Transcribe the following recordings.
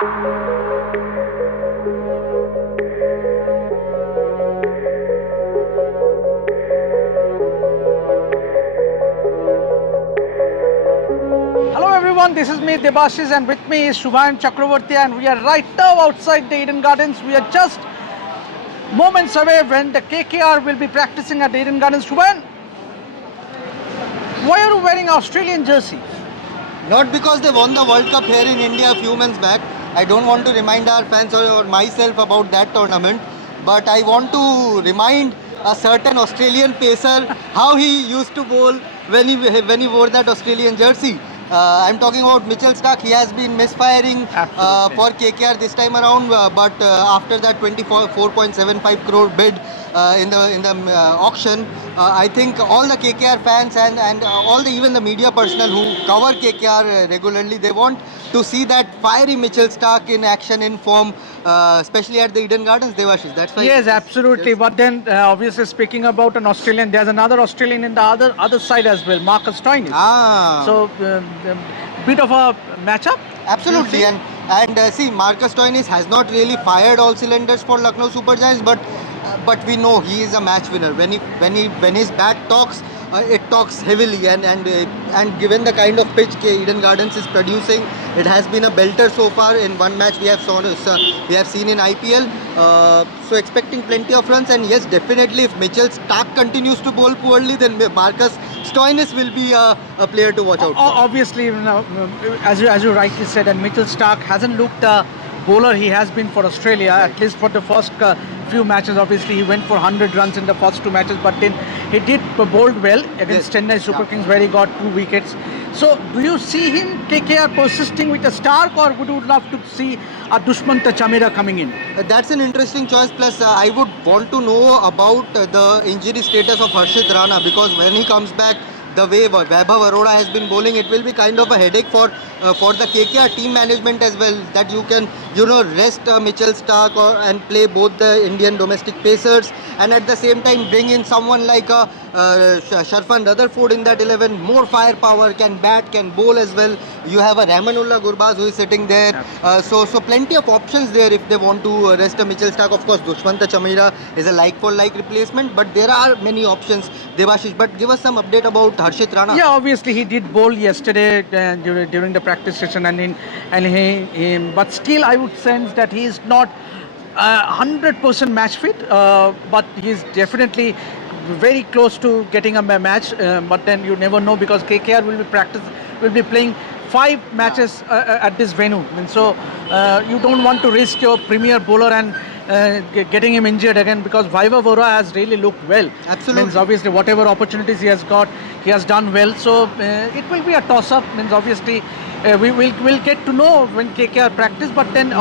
Hello everyone, this is me Debashis and with me is Shubham Chakravarti and we are right now outside the Eden Gardens. We are just moments away when the KKR will be practicing at the Eden Gardens. Shubham, why are you wearing Australian jersey? Not because they won the World Cup here in India a few months back. I don't want to remind our fans or myself about that tournament. But I want to remind a certain Australian pacer how he used to bowl when he wore that Australian jersey. I'm talking about Mitchell Starc. He has been misfiring for KKR this time around, but after that 24.75 crore bid in the auction, I think all the KKR fans and all the even the media personnel who cover KKR regularly, they want to see that fiery Mitchell Starc in action, in form, especially at the Eden Gardens. Devashish, that's why. Yes, absolutely. But then, obviously, speaking about an Australian, there's another Australian in the other side as well, Marcus Stoinis. So, bit of a matchup. Absolutely, and see, Marcus Stoinis has not really fired all cylinders for Lucknow Super Giants, but we know he is a match winner. When his bat talks, it talks heavily, and given the kind of pitch Eden Gardens is producing, it has been a belter so far. In one match we have seen in IPL. So expecting plenty of runs, and yes, definitely if Mitchell Starc continues to bowl poorly, then Marcus Stoinis will be a player to watch out for. Obviously, you know, as you rightly said, and Mitchell Starc hasn't looked the bowler he has been for Australia, at least for the first few matches. Obviously, he went for 100 runs in the first two matches, but then he did bowled well against Chennai Super Kings, where he got 2 wickets. So, do you see him, KKR, persisting with a Starc, or would you love to see a Dushmanta Chamira coming in? That's an interesting choice. Plus, I would want to know about the injury status of Harshit Rana, because when he comes back, the way Vaibhav Arora has been bowling, it will be kind of a headache for the KKR team management as well. That you can rest Mitchell Starc and play both the Indian domestic pacers, and at the same time bring in someone like Sharfan Rutherford in that 11. More firepower, can bat, can bowl as well. You have a Rahmanullah Gurbaz who is sitting there. So plenty of options there if they want to rest Mitchell Starc. Of course, Dushmanta Chamira is a like-for-like replacement, but there are many options. Devashish, but give us some update about Harshit Rana. Yeah, obviously he did bowl yesterday during the practice session, but still I would sense that he is not 100% match fit, but he's definitely very close to getting a match. But then you never know, because KKR will be playing 5 matches at this venue, and so you don't want to risk your premier bowler and getting him injured again, because Vaibhav Arora has really looked well. Absolutely. Means obviously whatever opportunities he has got, he has done well. So it will be a toss-up. Means obviously we'll get to know when KKR practice. But then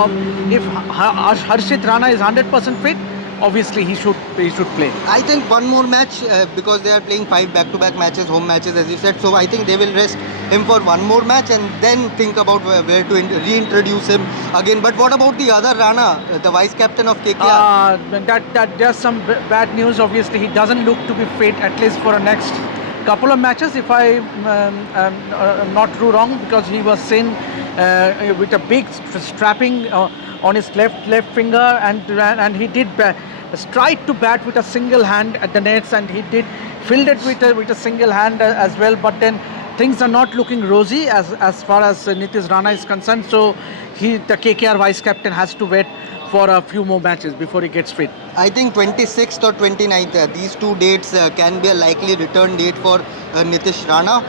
if Harshit Rana is 100% fit, obviously he should play. I think one more match, because they are playing 5 back-to-back matches, home matches as you said. So I think they will rest him for one more match and then think about where to reintroduce him again. But what about the other Rana, the vice captain of KKR? That there's some bad news. Obviously he doesn't look to be fit, at least for the next couple of matches, if I am not too wrong, because he was seen with a big strapping on his left finger, and he did tried to bat with a single hand at the nets, and he did filled it with a single hand as well. But then things are not looking rosy as far as Nitish Rana is concerned. So the KKR vice captain has to wait for a few more matches before he gets fit. I think 26th or 29th, these two dates can be a likely return date for Nitish Rana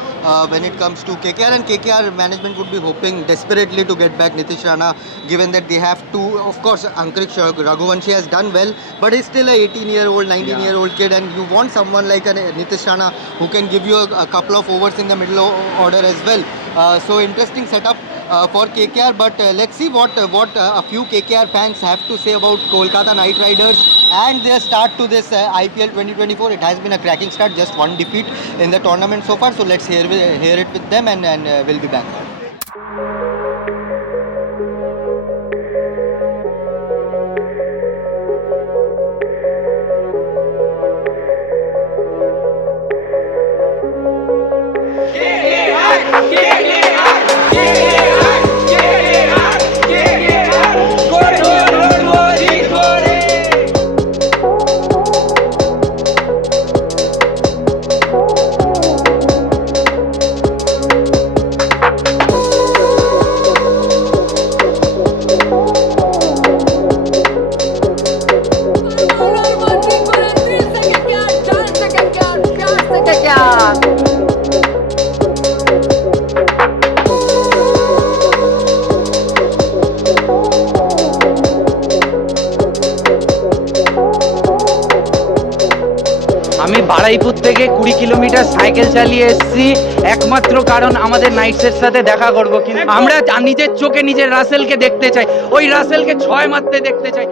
when it comes to KKR, and KKR management would be hoping desperately to get back Nitish Rana, given that they have to. Of course, Ankrich Raghuvanshi has done well, but he's still a 18-year-old, 19-year-old kid, and you want someone like Nitish Rana who can give you a couple of overs in the middle order as well. So interesting setup for KKR, but let's see what a few KKR fans have to say about Kolkata Knight Riders and their start to this IPL 2024. It has been a cracking start, just one defeat in the tournament so far. So let's hear it with them, and we'll be back. Baruipur থেকে 20 kilometre cycle চালিয়ে এসেছি একমাত্র কারণ আমাদের নাইটসের সাথে দেখা করব, কিন্তু আমরা নিজের চোখে নিজের রাসেলকে দেখতে চাই, ওই রাসেলকে 6 মারতে দেখতে চাই।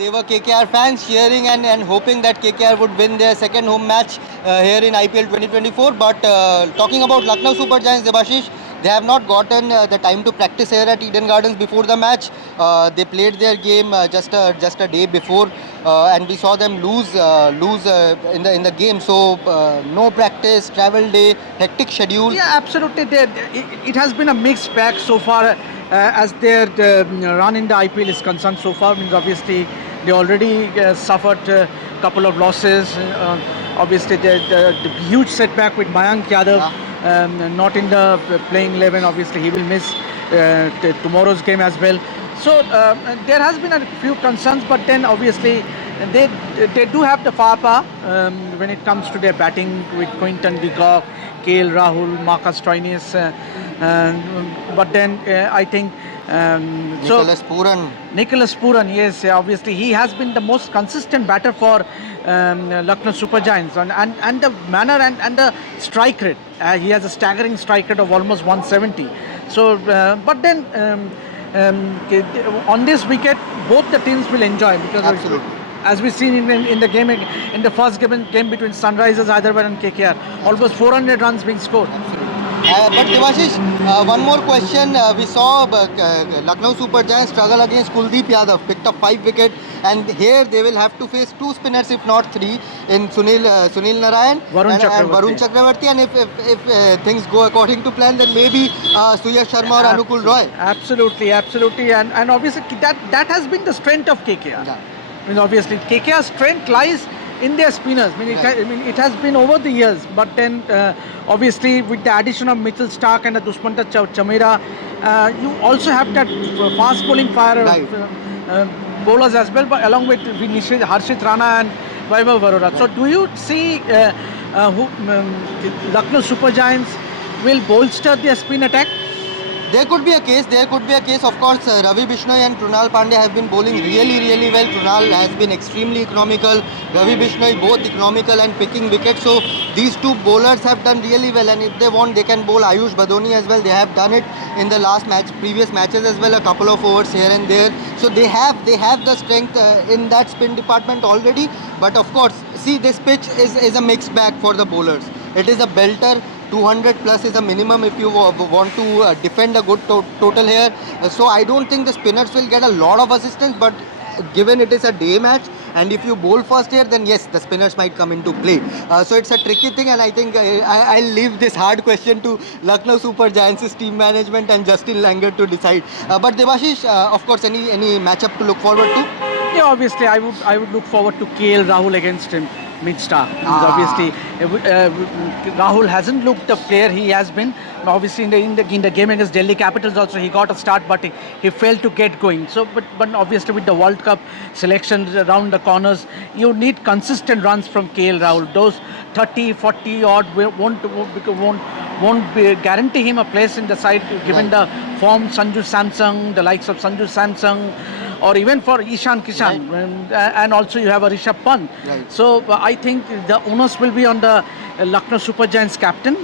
They were KKR fans cheering and hoping that KKR would win their second home match here in IPL 2024. But talking about Lucknow Super Giants, Debashish, they have not gotten the time to practice here at Eden Gardens before the match. They played their game just a day before, and we saw them lose in the game. So no practice, travel day, hectic schedule. Yeah, absolutely. It has been a mixed bag so far as their run in the IPL is concerned so far. Means obviously they already suffered a couple of losses. Obviously the huge setback with Mayank Yadav not in the playing 11. Obviously he will miss tomorrow's game as well. So there has been a few concerns, but then obviously they do have the firepower when it comes to their batting with Quinton de Kock, KL Rahul, Marcus Stoinis. But then I think Nicholas Pooran, yes, obviously he has been the most consistent batter for Lucknow Super Giants, and the manner and the strike rate. He has a staggering strike rate of almost 170. So, but then on this wicket, both the teams will enjoy because Absolutely. as we've seen in the game, in the first game between Sunrisers Hyderabad and KKR, almost 400 runs being scored. But Devashish, one more question. We saw Lucknow Super Giants struggle against Kuldeep Yadav, picked up 5 wickets, and here they will have to face 2 spinners, if not 3, in Sunil Narayan and Varun Chakravarti. And if things go according to plan, then maybe Suyash Sharma or Anukul Roy. Absolutely, and obviously that has been the strength of KKR. Yeah. I mean, obviously KKR's strength lies in their spinners. It has been over the years, but then obviously with the addition of Mitchell Stark and Dushmanta Chamera, you also have that fast bowling fire bowlers as well, but along with Harshit Rana and Vaibhav Arora. So do you see Lucknow Super Giants will bolster their spin attack? There could be a case. Of course, Ravi Bishnoi and Krunal Pandya have been bowling really well. Krunal has been extremely economical. Ravi Bishnoi both economical and picking wickets. So these two bowlers have done really well. And if they want, they can bowl Ayush Badoni as well. They have done it in the previous matches as well. A couple of overs here and there. So they have the strength in that spin department already. But of course, see, this pitch is a mixed bag for the bowlers. It is a belter. 200 plus is a minimum if you want to defend a good total here. So I don't think the spinners will get a lot of assistance, but given it is a day match and if you bowl first here, then yes, the spinners might come into play. So it's a tricky thing, and I think I'll leave this hard question to Lucknow Super Giants' team management and Justin Langer to decide. But Devashish, of course, any matchup to look forward to? Yeah, obviously I would look forward to KL Rahul against him. Mid-star. Obviously, Rahul hasn't looked the player he has been. Obviously, in the game against Delhi Capitals also, he got a start, but he failed to get going. So, but obviously with the World Cup selections around the corners, you need consistent runs from KL Rahul. Those 30, 40 odd won't guarantee him a place in the side, given the form Sanju Samsung, the likes of Sanju Samsung, or even for Ishan Kishan, and also you have a Rishabh Pant. Right. So I think the onus will be on the Lucknow Super Giants captain,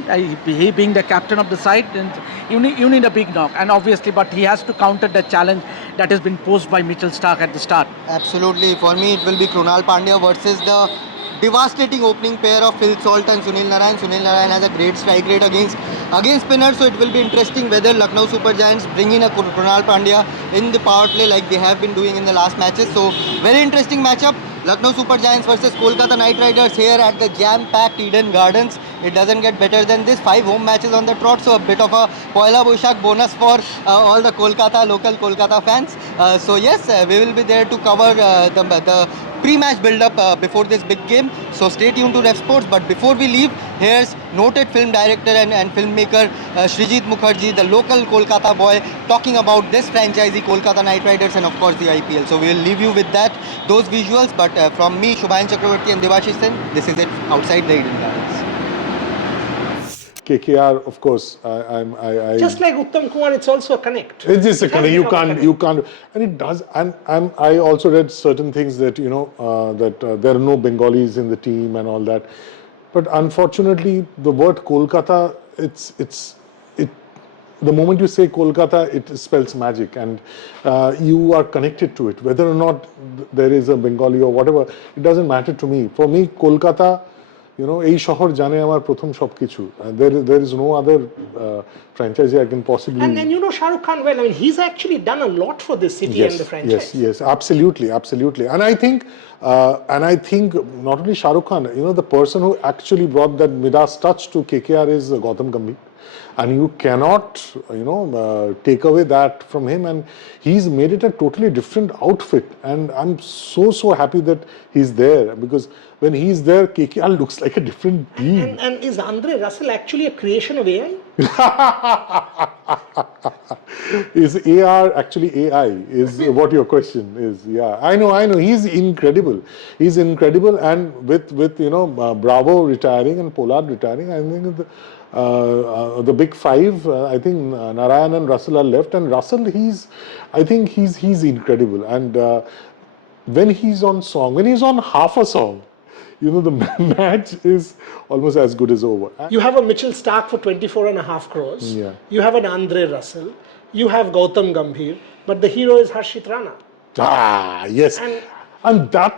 he being the captain of the side, and you need a big knock, and obviously, but he has to counter the challenge that has been posed by Mitchell Starc at the start. Absolutely. For me, it will be Krunal Pandya versus the devastating opening pair of Phil Salt and Sunil Narayan. Sunil Narayan has a great strike rate against spinners, so it will be interesting whether Lucknow Super Giants bring in a Krunal Pandya in the power play like they have been doing in the last matches. So very interesting matchup. Lucknow Super Giants versus Kolkata Knight Riders here at the jam-packed Eden Gardens. It doesn't get better than this. 5 home matches on the trot, so a bit of a Poila Boishakh bonus for all the local Kolkata fans. So yes, we will be there to cover the pre-match build-up before this big game. So stay tuned to Revsportz. But before we leave, here's noted film director and filmmaker Srijit Mukherjee, the local Kolkata boy, talking about this franchisee, Kolkata Knight Riders, and of course the IPL. So we will leave you with those visuals. But from me, Shubhayan Chakravarti and Devashish Sen, this is it outside the Eden Gardens. KKR, of course, I Just like Uttam Kumar, it's also a connect. it's just a kind of, you Connect. can't, and it does. And I also read certain things that that there are no Bengalis in the team and all that. But unfortunately, the word Kolkata, the moment you say Kolkata, it spells magic, and you are connected to it. Whether or not there is a Bengali or whatever, it doesn't matter to me. For me, Kolkata, এই শহর জানে আমার প্রথম সবকিছু. There is no other franchise I can possibly. And you know Shah Rukh Khan well. I mean, he's actually done a lot for this city and the franchise. Yes, absolutely. And I think not only Shah Rukh Khan, the person who actually brought that Midas touch to KKR is Gautam Gambhir. And you cannot, take away that from him. And he's made it a totally different outfit. And I'm so happy that he's there, because when he's there, KKR looks like a different team. And is Andre Russell actually a creation of AI? Is AR actually AI? Is what your question is? Yeah, I know. He's incredible. And with Bravo retiring and Pollard retiring, I think the big five. I think Narayan and Russell are left, and Russell, I think he's incredible. And when he's on song, when he's on half a song, the match is almost as good as over. You have a Mitchell Starc for 24.5 crores. Yeah. You have an Andre Russell. You have Gautam Gambhir. But the hero is Harshit Rana. Yes. And that,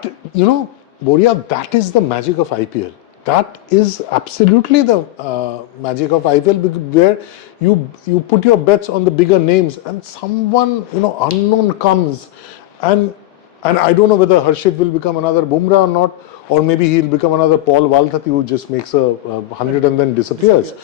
Boria, that is the magic of IPL. That is absolutely the magic of IPL, where you put your bets on the bigger names, and someone unknown comes, and I don't know whether Harshit will become another Bumrah or not, or maybe he'll become another Paul Waltati who just makes a 100 and then disappears.